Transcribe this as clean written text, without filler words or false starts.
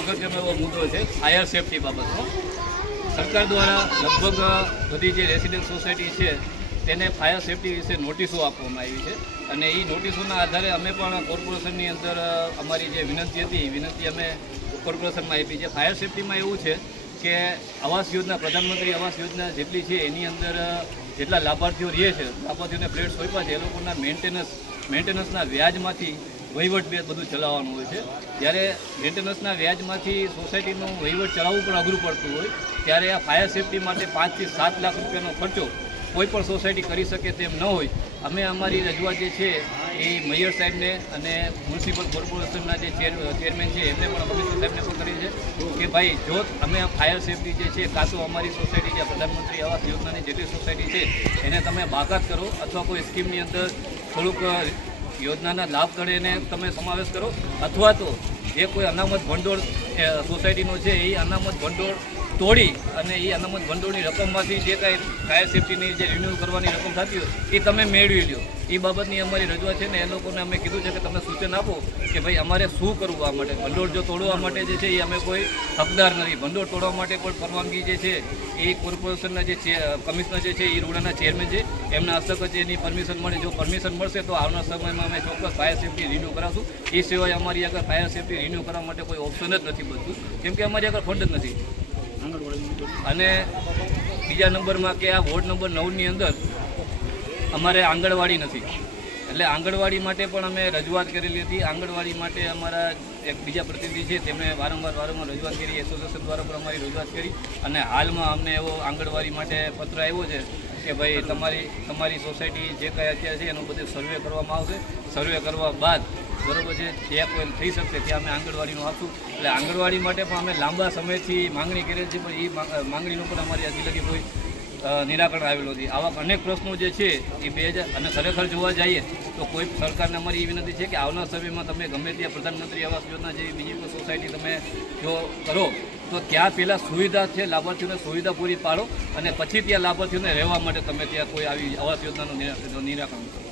અગત્યનો એવો મુદ્દો છે ફાયર સેફટી બાબતનો. સરકાર દ્વારા લગભગ બધી જે રેસિડેન્ટ સોસાયટી છે તેને ફાયર સેફટી વિશે નોટિસો આપવામાં આવી છે અને એ નોટિસોના આધારે અમે પણ કોર્પોરેશનની અંદર અમારી જે વિનંતી અમે કોર્પોરેશનમાં આપી છે. ફાયર સેફટીમાં એવું છે કે આવાસ યોજના, પ્રધાનમંત્રી આવાસ યોજના જેટલી છે એની અંદર જેટલા લાભાર્થીઓ રહે છે, લાભાર્થીઓને ફ્લેટ સોંપ્યા છે, એ લોકોના મેન્ટેનન્સના વ્યાજમાંથી વહીવટ બધું ચલાવવાનું હોય છે. જ્યારે મેન્ટેનન્સના વ્યાજમાંથી સોસાયટીનું વહીવટ ચલાવવું પણ અઘરું પડતું હોય ત્યારે આ ફાયર સેફટી માટે 5 થી 7 લાખ રૂપિયાનો ખર્ચો કોઈ પણ સોસાયટી કરી શકે તેમ ન હોય. અમે અમારી રજૂઆત જે છે એ મેયર સાહેબને અને મ્યુનિસિપલ કોર્પોરેશનના જે ચેરમેન છે એમને પણ કમિશનર સાહેબને પણ કરીએ છીએ કે ભાઈ જો અમે આ ફાયર સેફટી જે છે કાં તો અમારી સોસાયટી જે પ્રધાનમંત્રી આવાસ યોજનાની જેટલી સોસાયટી છે એને તમે બાકાત કરો અથવા કોઈ સ્કીમની અંદર થોડુંક યોજનાના લાભ તળે એને તમે સમાવેશ કરો અથવા તો જે કોઈ અનામત ભંડોળ સોસાયટીનો છે એ અનામત ભંડોળ તોડી અને એ અનામત ભંડોળની રકમમાંથી જે કાંઈ ફાયર સેફટીની જે રિન્યૂ કરવાની રકમ થતી હોય એ તમે મેળવી લો. એ બાબતની અમારી રજૂઆત છે ને એ લોકોને અમે કીધું છે કે તમે સૂચન આપો કે ભાઈ અમારે શું કરવું આ માટે. ભંડોળ જો તોડવા માટે જે છે એ અમે કોઈ હકદાર નથી. ભંડોળ તોડવા માટે પણ પરવાનગી જે છે એ કોર્પોરેશનના જે કમિશનર જે છે એ રૂડાના ચેરમેન છે એમના હસ્તક જ એની પરમિશન મળે. જો પરમિશન મળશે તો આવનાર સમયમાં અમે ચોક્કસ ફાયર સેફટી રિન્યૂ કરાવશું. એ સિવાય અમારી આગળ ફાયર સેફટી રિન્યૂ કરવા માટે કોઈ ઓપ્શન જ નથી બનતું કેમ કે અમારી આગળ ફંડ જ નથી. અને બીજા નંબરમાં કે આ વોર્ડ નંબર 9ની અંદર અમારે આંગણવાડી નથી એટલે આંગણવાડી માટે પણ અમે રજૂઆત કરેલી હતી. આંગણવાડી માટે અમારા એક બીજા પ્રતિનિધિ છે તેમણે વારંવાર રજૂઆત કરી. એસોસિએશન દ્વારા પણ અમારી રજૂઆત કરી અને હાલમાં અમને એવો આંગણવાડી માટે પત્ર આવ્યો છે કે ભાઈ તમારી સોસાયટી જે કાંઈ અત્યારે છે એનું બધું સર્વે કરવામાં આવશે. સર્વે કરવા બાદ બરાબર છે જ્યાં કોઈ થઈ શકશે ત્યાં અમે આંગણવાડીનું આપશું. એટલે આંગણવાડી માટે પણ અમે લાંબા સમયથી માંગણી કરેલ છે પણ એ માંગણીનું પણ અમારી હજી લગી કોઈ નિરાકરણ આવેલું નથી. આવા અનેક પ્રશ્નો જે છે એ 2000 અને ખરેખર જોવા જઈએ તો કોઈ સરકારને અમારી એ વિનંતી છે કે આવનાર સમયમાં તમે ગમે ત્યાં પ્રધાનમંત્રી આવાસ યોજના જેવી બીજી કોઈ સોસાયટી તમે જો કરો તો ત્યાં પહેલાં સુવિધા છે લાભાર્થીઓને સુવિધા પૂરી પાડો અને પછી ત્યાં લાભાર્થીઓને રહેવા માટે તમે ત્યાં કોઈ આવી આવાસ યોજનાનું નિરાકરણ કરો.